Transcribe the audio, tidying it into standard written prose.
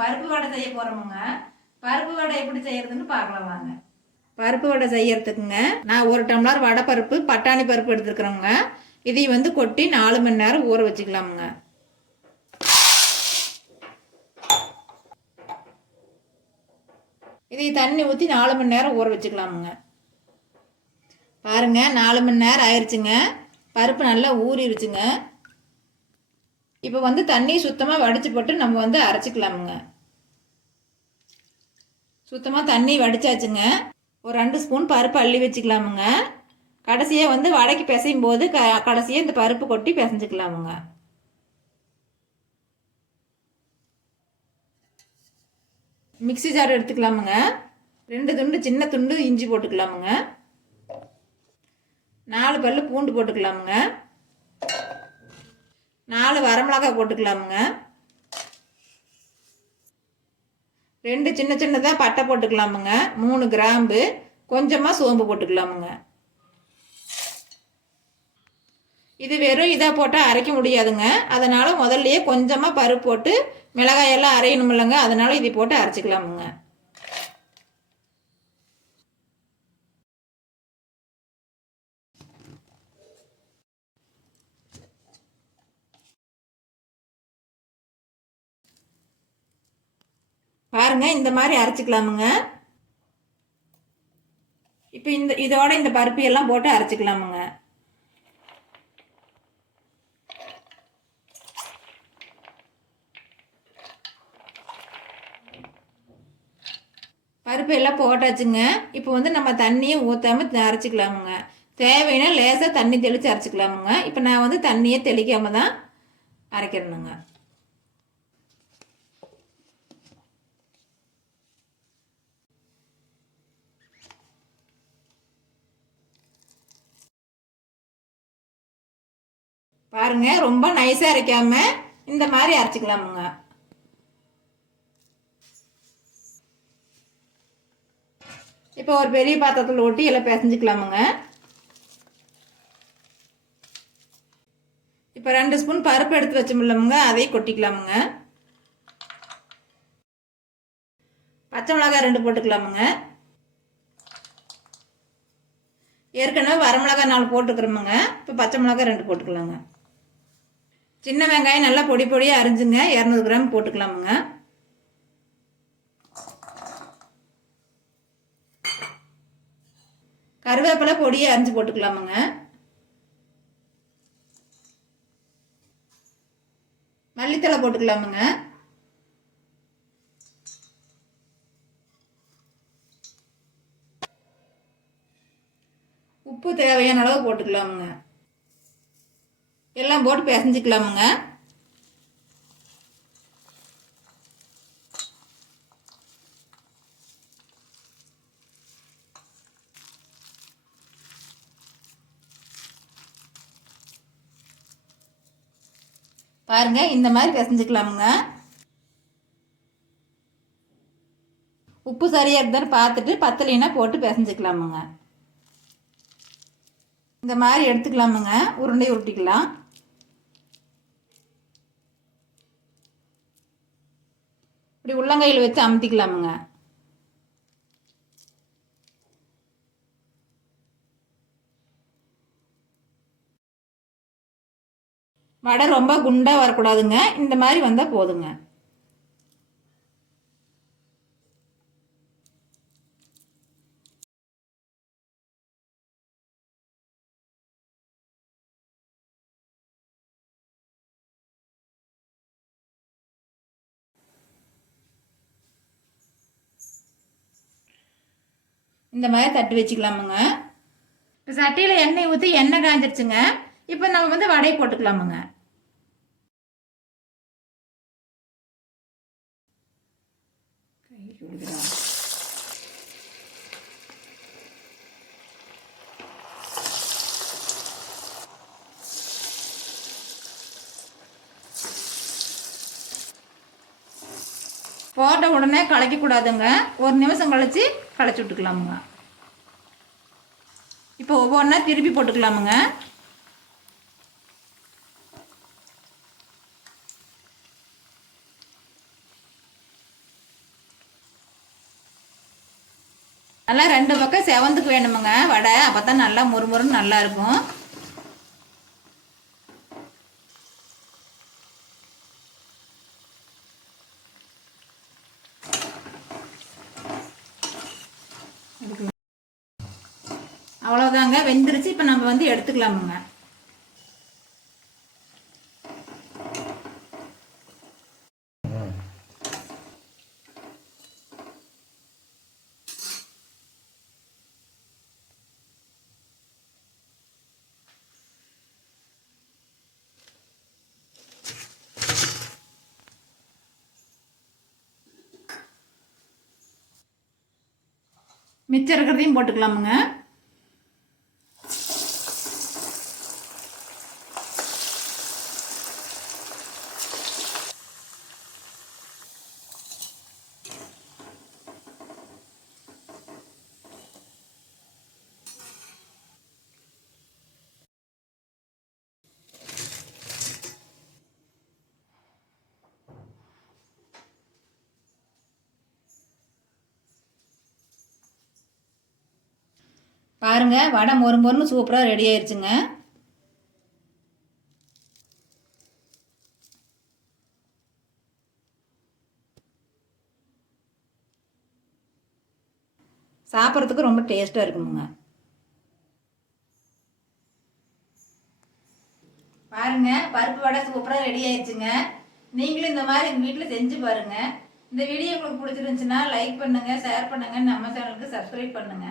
பருப்பு வடை செய்ய போகிறோமுங்க. பருப்பு வடை எப்படி செய்யறதுன்னு பார்க்கலாம் வாங்க. பருப்பு வடை செய்யறதுக்குங்க நான் 1 டம்ளர் வடை பருப்பு பட்டாணி பருப்பு எடுத்துருக்குறோங்க. இதை வந்து கொட்டி 4 மணி நேரம் ஊற வச்சுக்கலாமுங்க. இதை தண்ணி ஊற்றி 4 மணி நேரம் ஊற வச்சுக்கலாமுங்க. பாருங்க 4 மணி நேரம் ஆயிடுச்சுங்க. பருப்பு நல்லா ஊறிடுச்சுங்க. இப்போ வந்து தண்ணி சுத்தமாக வடித்து போட்டு நம்ம வந்து அரைச்சிக்கலாமுங்க. சுத்தமாக தண்ணி வடித்தாச்சுங்க. ஒரு 2 ஸ்பூன் பருப்பு அள்ளி வச்சுக்கலாமுங்க. கடைசியாக வந்து வடைக்கு பிசையும் போது கடைசியாக இந்த பருப்பு கொட்டி பிசைஞ்சிக்கலாமுங்க. Mixie jar எடுத்துக்கலாமுங்க. 2 துண்டு சின்ன துண்டு இஞ்சி போட்டுக்கலாமுங்க. 4 பல்லு பூண்டு போட்டுக்கலாமுங்க. 4 வரமிளகாய் போட்டுக்கலாமுங்க. 2 சின்ன சின்னதாக பட்டை போட்டுக்கலாமுங்க. 3 கிராம்பு, கொஞ்சமாக சோம்பு போட்டுக்கலாமுங்க. இது வெறும் இதாக போட்டால் அரைக்க முடியாதுங்க. அதனால் முதல்லையே கொஞ்சமாக பருப்பு போட்டு மிளகாயெல்லாம் அரையணும் இல்லைங்க. அதனால் இதை போட்டு அரைச்சிக்கலாமுங்க. பாருங்க இந்த மாதிரி அரைச்சிக்கலாமுங்க. இப்போ இதோட இந்த பருப்பு எல்லாம் போட்டு அரைச்சிக்கலாமுங்க. பருப்பு எல்லாம் போட்டாச்சுங்க. இப்போ வந்து நம்ம தண்ணியை ஊற்றாமல் அரைச்சிக்கலாமுங்க. தேவைன்னா லேசாக தண்ணி தெளித்து அரைச்சிக்கலாமுங்க. இப்போ நான் வந்து தண்ணியை தெளிக்காமல் தான் அரைக்கிறேனுங்க. பாருங்க ரொம்ப நைஸாக அரைக்காம இந்த மாதிரி அரைச்சிக்கலாமுங்க. இப்போ ஒரு பெரிய பாத்திரத்தில் ஊற்றி எல்லாம் பிசைஞ்சிக்கலாமுங்க. இப்போ 2 ஸ்பூன் பருப்பு எடுத்து வச்சோம்லமுங்க, அதையும் கொட்டிக்கலாமுங்க. பச்சை மிளகாய் 2 போட்டுக்கலாமுங்க. ஏற்கனவே வரமிளகாய் 4 போட்டுக்கிறோமுங்க. இப்போ பச்சை மிளகாய் 2 போட்டுக்கலாங்க. சின்ன வெங்காயம் நல்லா பொடி பொடியாக அரிஞ்சுங்க 200 கிராம் போட்டுக்கலாமுங்க. கருவேப்பிலை பொடியை அரிஞ்சு போட்டுக்கலாமுங்க. மல்லித்தலை போட்டுக்கலாமுங்க. உப்பு தேவையான அளவு போட்டுக்கலாமுங்க. எல்லாம் போட்டு பிசைஞ்சிக்கலாமுங்க. பாருங்க இந்த மாதிரி பிசைஞ்சிக்கலாமுங்க. உப்பு சரியாக இருக்குதான்னு பார்த்துட்டு பத்தலைன்னா போட்டு பிசைஞ்சிக்கலாமுங்க. இந்த மாதிரி எடுத்துக்கலாமுங்க. உருண்டை உருட்டிக்கலாம். இப்படி உள்ளங்கையில் வச்சு அமுத்திக்கலாமுங்க. வடை ரொம்ப குண்டாக வரக்கூடாதுங்க. இந்த மாதிரி வந்தால் போதுங்க. இந்த மாதிரி தட்டி வச்சுக்கலாமுங்க. இப்போ சட்டியில் எண்ணெய் ஊற்றி எண்ணெய் காஞ்சிருச்சுங்க. இப்போ நம்ம வந்து வடை போட்டுக்கலாமுங்க. போட்ட உடனே கலக்கக்கூடாதுங்க. 1 நிமிஷம் கழிச்சு களைச்சி விட்டுக்கலாமுங்க. இப்போ ஒவ்வொன்றா திருப்பி போட்டுக்கலாமுங்க. நல்லா 2 பக்கம் செவந்துக்கு வேணுமுங்க வடை. அப்போ தான் நல்லா முறுமுறுன்னு நல்லா இருக்கும். அவ்வளோதாங்க, வெந்துருச்சு. இப்போ நம்ம வந்து எடுத்துக்கலாமுங்க. மிச்சம் இருக்கிறதையும் போட்டுக்கலாமுங்க. பாருங்க, வடை மொறுமொறுன்னு சூப்பராக ரெடி ஆயிடுச்சுங்க. சாப்பிட்றதுக்கு ரொம்ப டேஸ்ட்டாக இருக்குமுங்க. பாருங்க, பருப்பு வடை சூப்பராக ரெடி ஆயிடுச்சுங்க. நீங்களும் இந்த மாதிரி எங்கள் வீட்டில் செஞ்சு பாருங்க. இந்த வீடியோ உங்களுக்கு பிடிச்சிருந்துச்சுன்னா லைக் பண்ணுங்க, ஷேர் பண்ணுங்க, நம்ம சேனலுக்கு சப்ஸ்கிரைப் பண்ணுங்க.